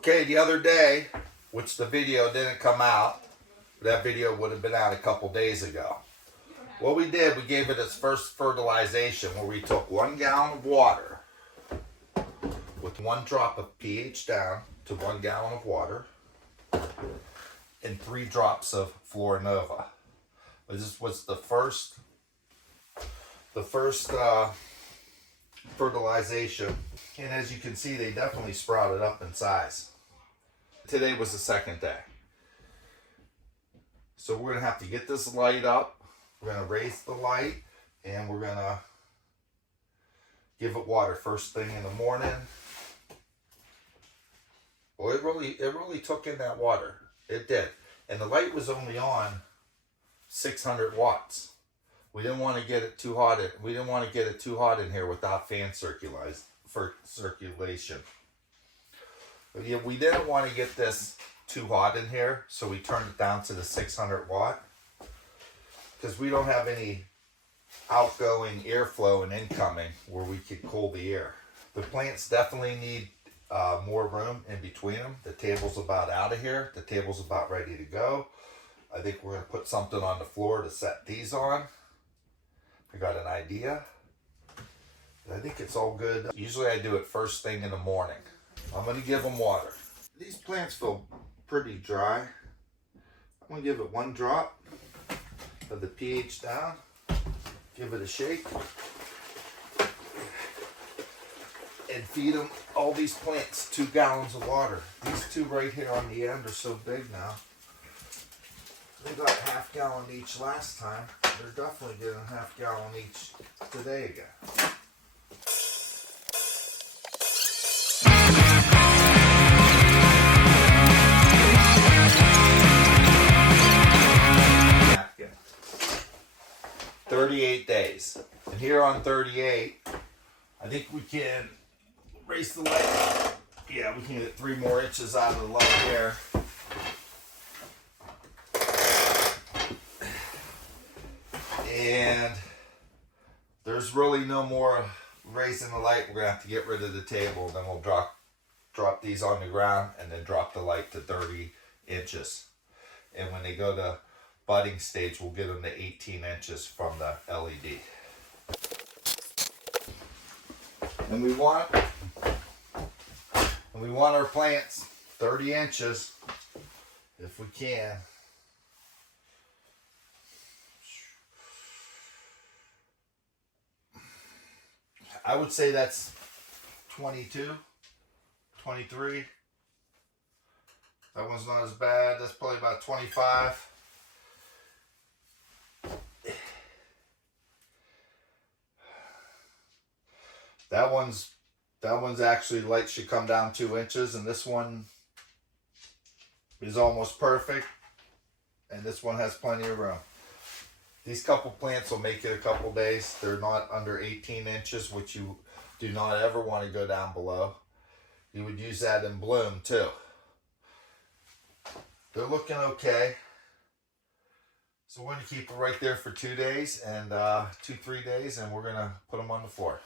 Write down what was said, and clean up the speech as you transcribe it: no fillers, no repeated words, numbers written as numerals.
Okay, the other day, which the video didn't come out, that video would have been out a couple days ago. What we did, we gave it its first fertilization, where we took 1 gallon of water with 1 drop of pH down to 1 gallon of water and 3 drops of Florinova. This was the first fertilization, and as you can see, they definitely sprouted up in size. Today was the second day. So we're gonna have to get this light up. We're gonna raise the light, and we're gonna give it water first thing in the morning. Well, it really took in that water. It did. And the light was only on 600 watts. We didn't want to get it too hot. We didn't want to get it too hot in here without fan circulation. But yeah, we didn't want to get this too hot in here, so we turned it down to the 600 watt because we don't have any outgoing airflow and incoming where we could cool the air. The plants definitely need more room in between them. The table's about out of here. The table's about ready to go. I think we're going to put something on the floor to set these on. I got an idea. I think it's all good. Usually I do it first thing in the morning. I'm going to give them water. These plants feel pretty dry. I'm going to give it 1 drop of the pH down. Give it a shake. And feed them, all these plants, 2 gallons of water. These 2 right here on the end are so big now. They got ½ gallon each last time. They're definitely getting ½ gallon each today again. Napkin. 38 days. And here on 38, I think we can raise the light. Yeah, we can get 3 more inches out of the light here. And there's really no more raising the light. We're gonna have to get rid of the table. Then we'll drop these on the ground and then drop the light to 30 inches. And when they go to budding stage, we'll get them to 18 inches from the LED. And we want our plants 30 inches if we can. I would say that's 22, 23. That one's not as bad. That's probably about 25. That one's actually, light should come down 2 inches, and this one is almost perfect, and this one has plenty of room. These couple plants will make it a couple days. They're not under 18 inches, which you do not ever want to go down below. You would use that in bloom too. They're looking okay. So we're going to keep it right there for 2 days and 2-3 days, and we're going to put them on the floor.